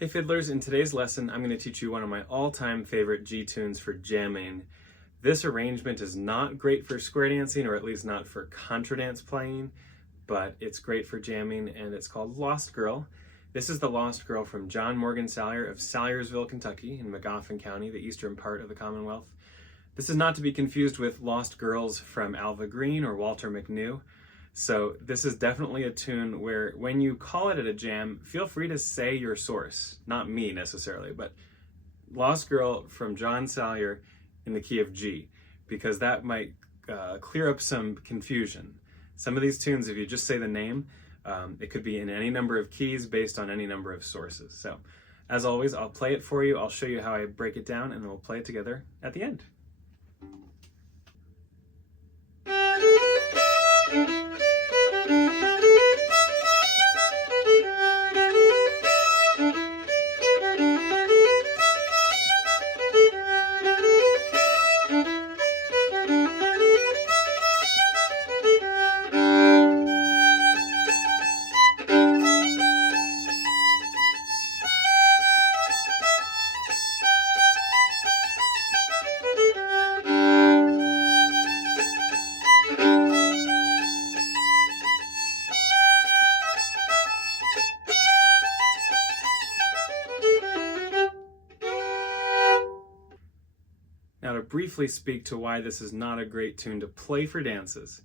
Hey fiddlers, in today's lesson I'm going to teach you one of my all-time favorite G tunes for jamming. This arrangement is not great for square dancing, or at least not for contradance playing, but it's great for jamming, and it's called Lost Girl. This is the Lost Girl from John Morgan Salyer of Salyersville, Kentucky in Magoffin County, the eastern part of the Commonwealth. This is not to be confused with Lost Girls from Alva Green or Walter McNew. So this is definitely a tune where when you call it at a jam, feel free to say your source. Not me necessarily, but Lost Girl from John Salyer in the key of G, because that might clear up some confusion. Some of these tunes, if you just say the name, it could be in any number of keys based on any number of sources. So as always, I'll play it for you. I'll show you how I break it down, and then we'll play it together at the end. Now, to briefly speak to why this is not a great tune to play for dances,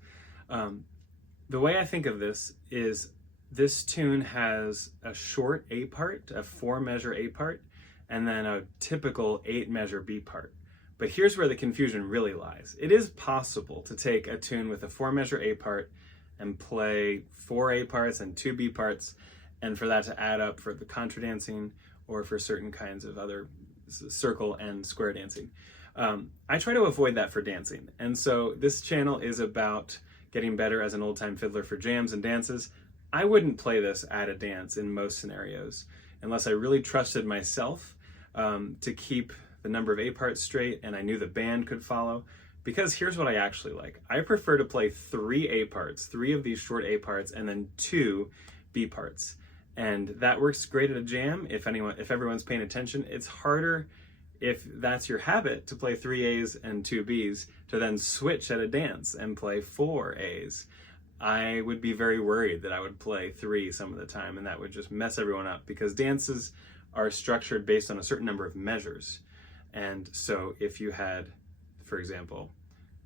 the way I think of this is this tune has a short A part, a 4-measure A part, and then a typical 8-measure B part. But here's where the confusion really lies. It is possible to take a tune with a 4-measure A part and play 4 A parts and 2 B parts, and for that to add up for the contradancing or for certain kinds of other circle and square dancing. I try to avoid that for dancing, and so this channel is about getting better as an old-time fiddler for jams and dances. I wouldn't play this at a dance in most scenarios unless I really trusted myself to keep the number of A parts straight and I knew the band could follow, because here's what I actually like. I prefer to play 3 A parts, 3 of these short A parts, and then 2 B parts, and that works great at a jam if everyone's paying attention. It's harder if that's your habit to play 3 A's and 2 B's, to then switch at a dance and play 4 A's. I would be very worried that I would play 3 some of the time, and that would just mess everyone up, because dances are structured based on a certain number of measures. And so if you had, for example,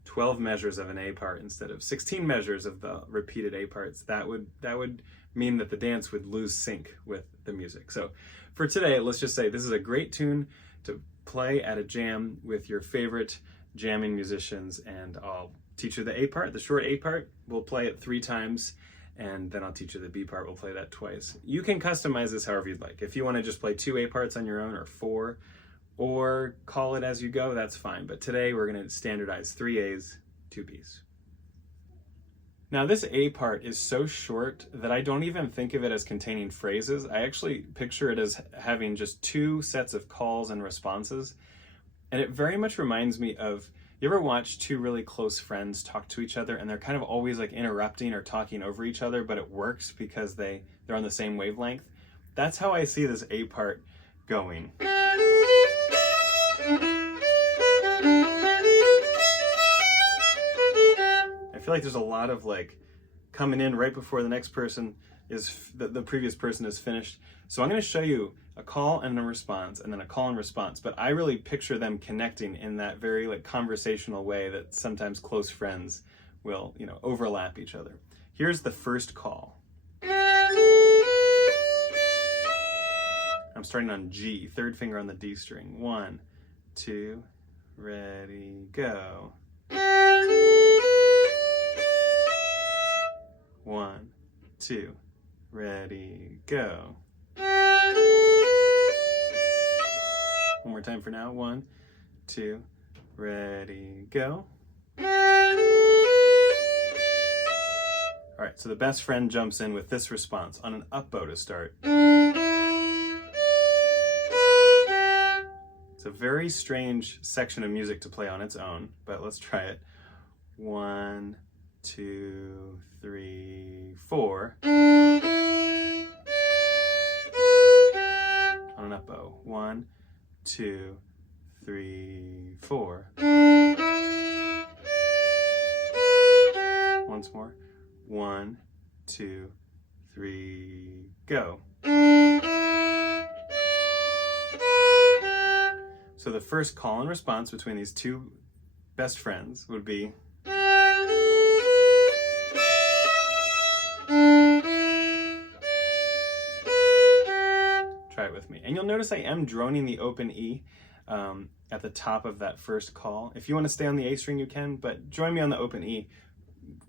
12 measures of an A part instead of 16 measures of the repeated A parts, that would mean that the dance would lose sync with the music. So for today, let's just say this is a great tune to play at a jam with your favorite jamming musicians, and I'll teach you the A part, the short A part. We'll play it 3 times, and then I'll teach you the B part. We'll play that twice. You can customize this however you'd like. If you want to just play 2 A parts on your own, or 4, or call it as you go, that's fine. But today we're going to standardize 3 A's, 2 B's. Now this A part is so short that I don't even think of it as containing phrases. I actually picture it as having just 2 sets of calls and responses. And it very much reminds me of, you ever watch 2 really close friends talk to each other and they're kind of always like interrupting or talking over each other, but it works because they're on the same wavelength? That's how I see this A part going. I feel like there's a lot of like coming in right before the next person is, the previous person is finished. So I'm going to show you a call and a response, and then a call and response, but I really picture them connecting in that very like conversational way that sometimes close friends will, overlap each other. Here's the first call. I'm starting on G, 3rd finger on the D string. 1, 2, ready, go. 1, 2, ready, go. One more time for now. 1, 2, ready, go. All right, so the best friend jumps in with this response on an up bow to start. It's a very strange section of music to play on its own, but let's try it. 1, 2, 3, 4. On bow. 1, 2, 3, 4. Once more. 1, 2, 3, go. So the first call and response between these two best friends would be try it with me. And you'll notice I am droning the open E at the top of that first call. If you want to stay on the A string, you can, but join me on the open E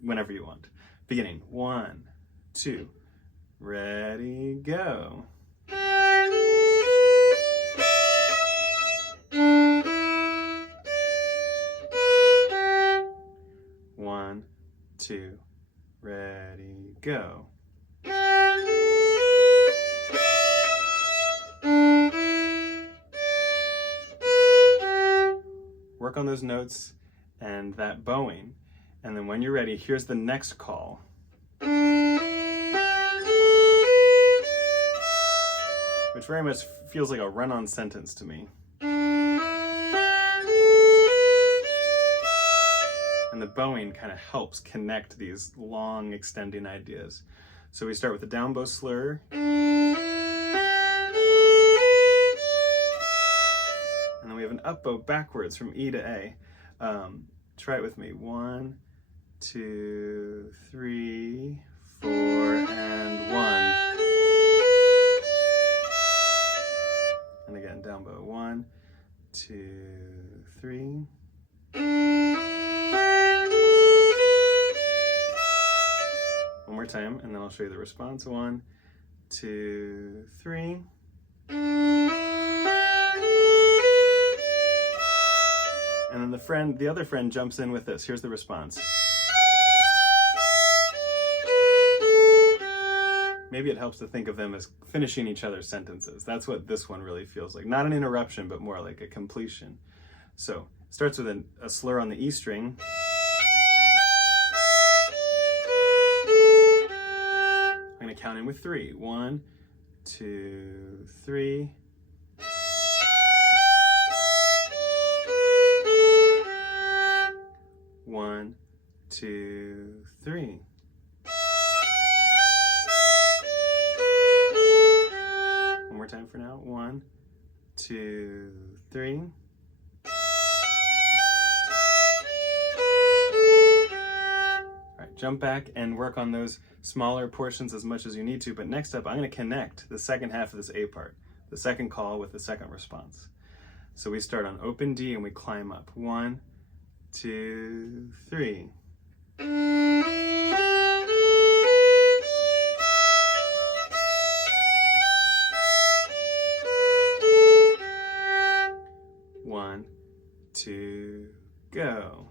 whenever you want. Beginning. 1, 2, ready, go. One, 2, ready, go. Work on those notes and that bowing, and then when you're ready, here's the next call. Which very much feels like a run-on sentence to me. And the bowing kind of helps connect these long extending ideas. So we start with the down bow slur. And then we have an up bow backwards from E to A. Try it with me. 1, 2, 3, 4, and 1. And again, down bow. 1, 2, 3. One more time, and then I'll show you the response. 1, 2, 3. And then the other friend jumps in with this. Here's the response. Maybe it helps to think of them as finishing each other's sentences. That's what this one really feels like. Not an interruption, but more like a completion. So it starts with a slur on the E string. I'm going to count in with 3. 1, 2, 3. One, 2, 3. One more time for now. 1, 2, 3. All right, jump back and work on those smaller portions as much as you need to. But next up, I'm going to connect the second half of this A part, the second call with the second response. So we start on open D and we climb up. 1, 2, 3. One, 2, go.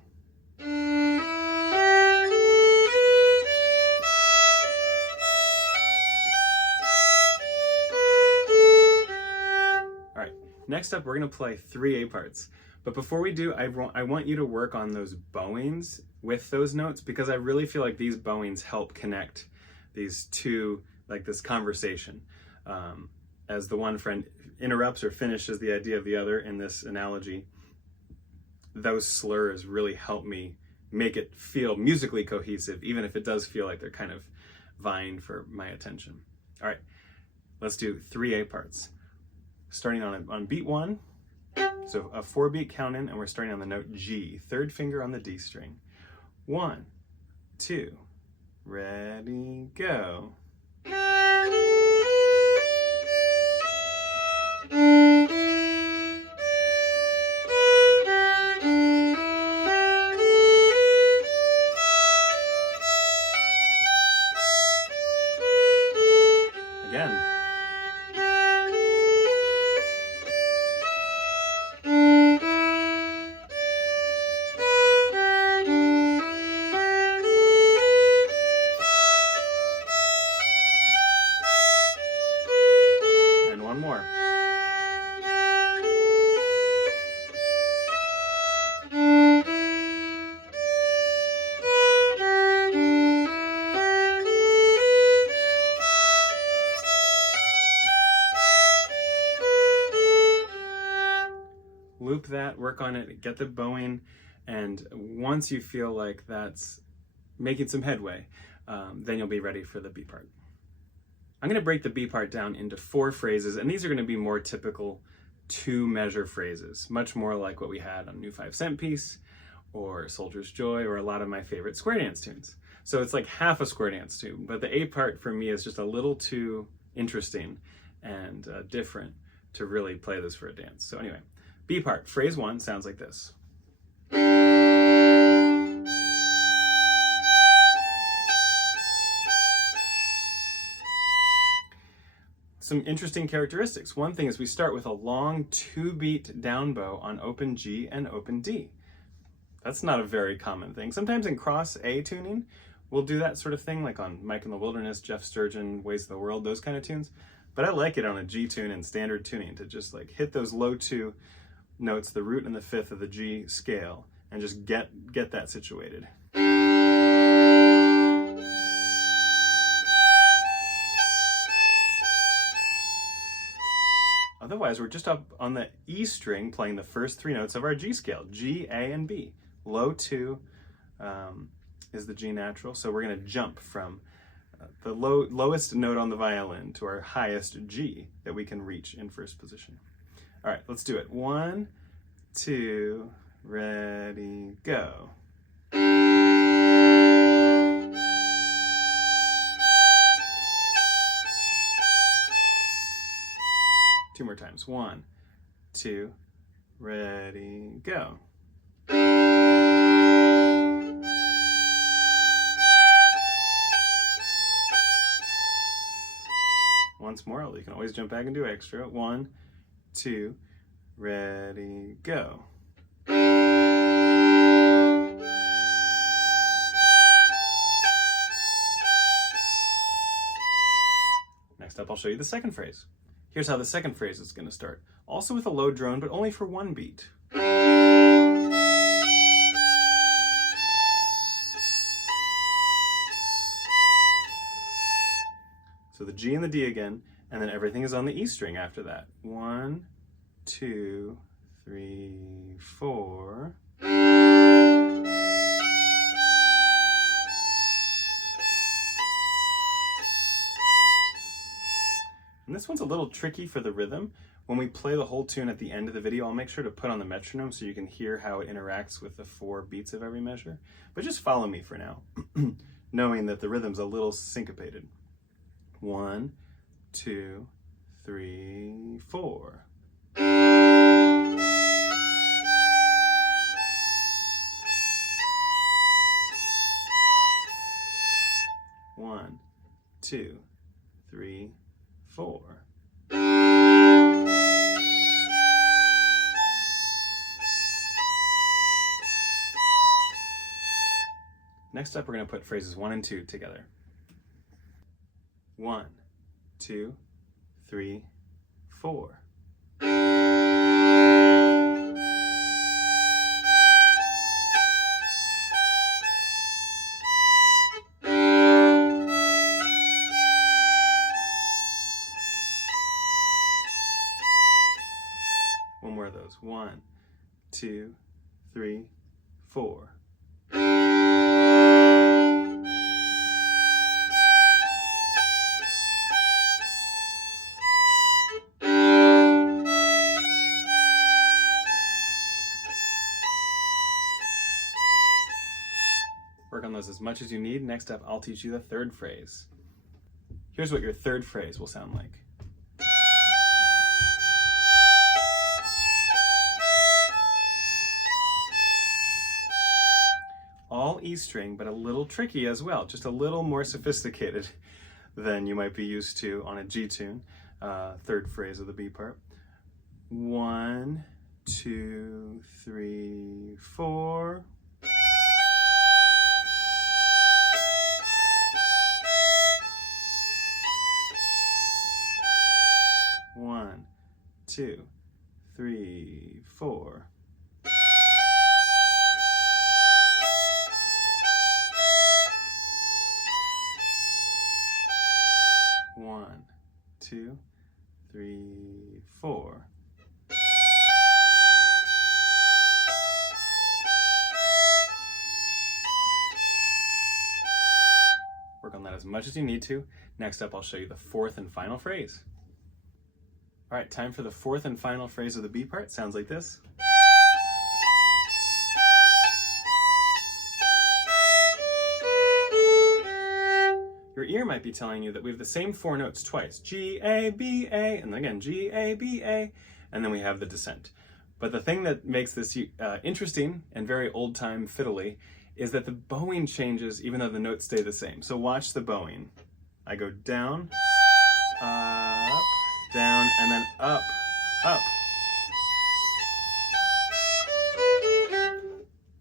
All right, next up we're going to play 3 A parts. But before we do, I want you to work on those bowings with those notes, because I really feel like these bowings help connect these two, like this conversation. As the one friend interrupts or finishes the idea of the other in this analogy, those slurs really help me make it feel musically cohesive, even if it does feel like they're kind of vying for my attention. All right, let's do 3 A parts. Starting on beat 1. So a 4-beat count in, and we're starting on the note G, third finger on the D string. 1, 2, ready, go. Again. loop that, work on it, get the bowing, and once you feel like that's making some headway, then you'll be ready for the B part. I'm going to break the B part down into 4 phrases, and these are going to be more typical 2-measure phrases, much more like what we had on New 5-Cent Piece or Soldier's Joy or a lot of my favorite square dance tunes. So it's like half a square dance tune, but the A part for me is just a little too interesting and different to really play this for a dance. So anyway, B part, phrase 1 sounds like this. Some interesting characteristics. One thing is we start with a long 2-beat down bow on open G and open D. That's not a very common thing. Sometimes in cross A tuning, we'll do that sort of thing, like on Mike in the Wilderness, Jeff Sturgeon, Ways of the World, those kind of tunes. But I like it on a G tune and standard tuning to just like hit those low 2 notes, the root and the 5th of the G scale, and just get that situated. Otherwise, we're just up on the E string playing the first 3 notes of our G scale, G, A, and B. Low 2 is the G natural, so we're going to jump from the lowest note on the violin to our highest G that we can reach in first position. All right, let's do it. 1, 2, ready, go. 2 more times. 1, 2, ready, go. Once more, you can always jump back and do extra. 1, 2, ready, go. Next up, I'll show you the second phrase. Here's how the second phrase is going to start. Also with a low drone, but only for 1 beat. So the G and the D again, and then everything is on the E string after that. 1, 2, 3, 4. And this one's a little tricky for the rhythm. When we play the whole tune at the end of the video, I'll make sure to put on the metronome so you can hear how it interacts with the 4 beats of every measure. But just follow me for now, knowing that the rhythm's a little syncopated. 1, 2, 3, 4. One, 2, 3, 4. Next up, we're going to put phrases 1 and 2 together. 1, 2, 3, 4. One more of those. 1, 2, 3, 4. Work on those as much as you need. Next up, I'll teach you the third phrase. Here's what your third phrase will sound like. All E string, but a little tricky as well, just a little more sophisticated than you might be used to on a G tune. Third phrase of the B part. 1, 2, 3, 4. One, 2, 3, 4. One, 2, 3, 4. much as you need to. Next up, I'll show you the fourth and final phrase. All right, time for the fourth and final phrase of the B part. Sounds like this. Your ear might be telling you that we have the same four notes twice. G, A, B, A, and then again, G, A, B, A, and then we have the descent. But the thing that makes this interesting and very old-time fiddly is that the bowing changes even though the notes stay the same. So watch the bowing. I go down, up, down, and then up, up.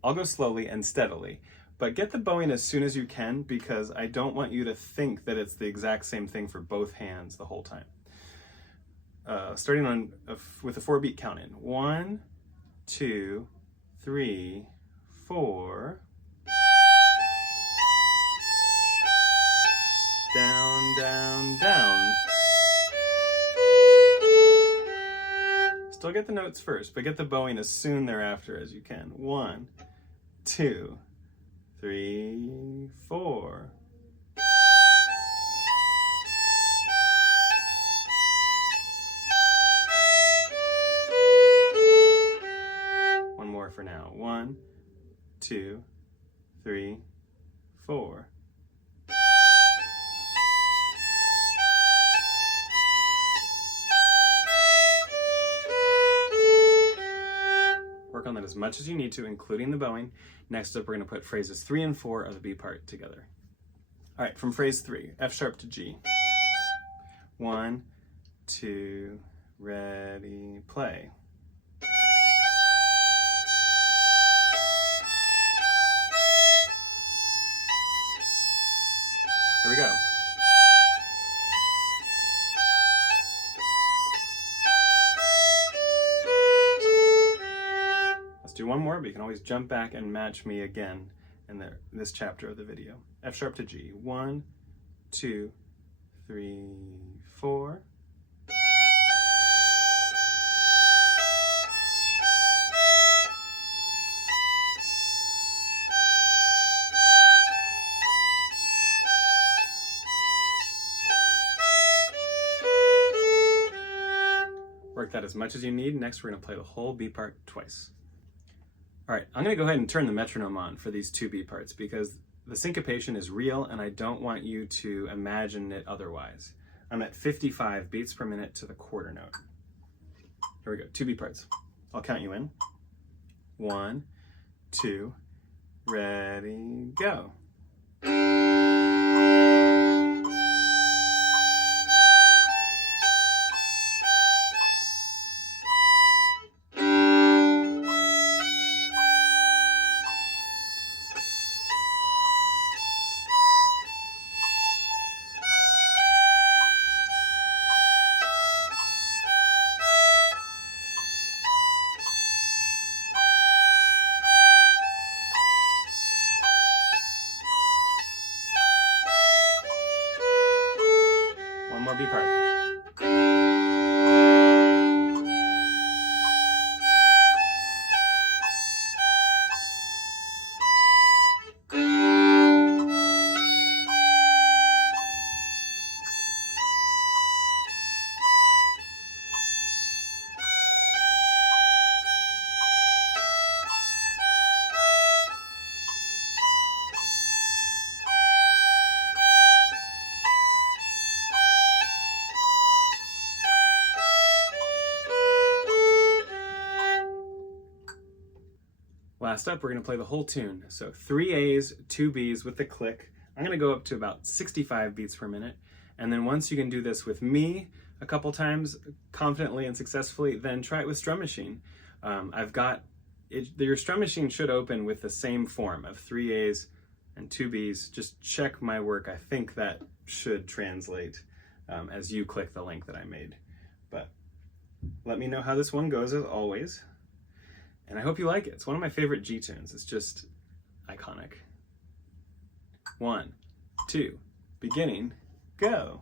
I'll go slowly and steadily, but get the bowing as soon as you can because I don't want you to think that it's the exact same thing for both hands the whole time. Starting on with a 4-beat count in. 1, 2, 3, 4. Down, down, down. Still get the notes first, but get the bowing as soon thereafter as you can. 1, 2, 3, 4. One more for now. 1, 2, 3, 4. Work on that as much as you need to, including the bowing. Next up, we're going to put phrases 3 and 4 of the B part together. All right, from phrase 3, F sharp to G. 1, 2, ready, play. Here we go. Do one more, but you can always jump back and match me again in this chapter of the video. F sharp to G. 1, 2, 3, 4. Work that as much as you need. Next, we're going to play the whole B part twice. All right, I'm going to go ahead and turn the metronome on for these 2 B parts because the syncopation is real and I don't want you to imagine it otherwise. I'm at 55 beats per minute to the quarter note. Here we go, 2 B parts. I'll count you in. 1, 2, ready, go. One more B part. Last up, we're going to play the whole tune. So 3 A's, 2 B's with the click. I'm going to go up to about 65 beats per minute. And then once you can do this with me a couple times confidently and successfully, then try it with Strum Machine. Your Strum Machine should open with the same form of 3 A's and 2 B's. Just check my work. I think that should translate as you click the link that I made. But let me know how this one goes as always. And I hope you like it. It's one of my favorite G tunes. It's just iconic. 1, 2, beginning, go.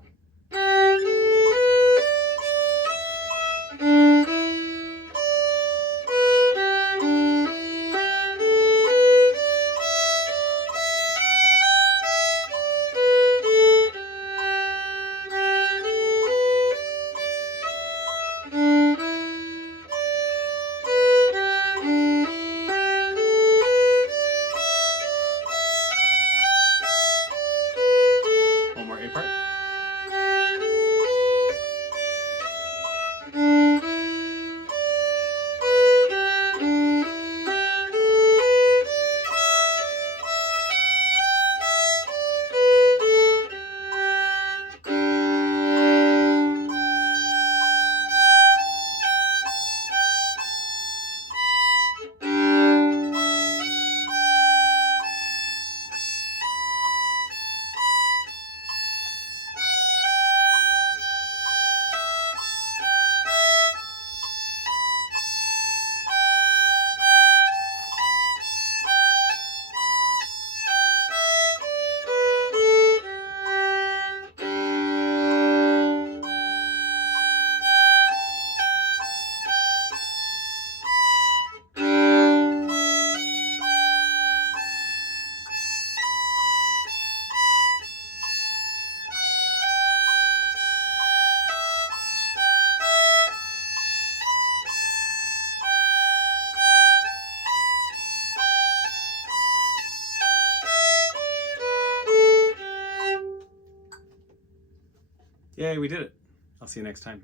Yay, we did it. I'll see you next time.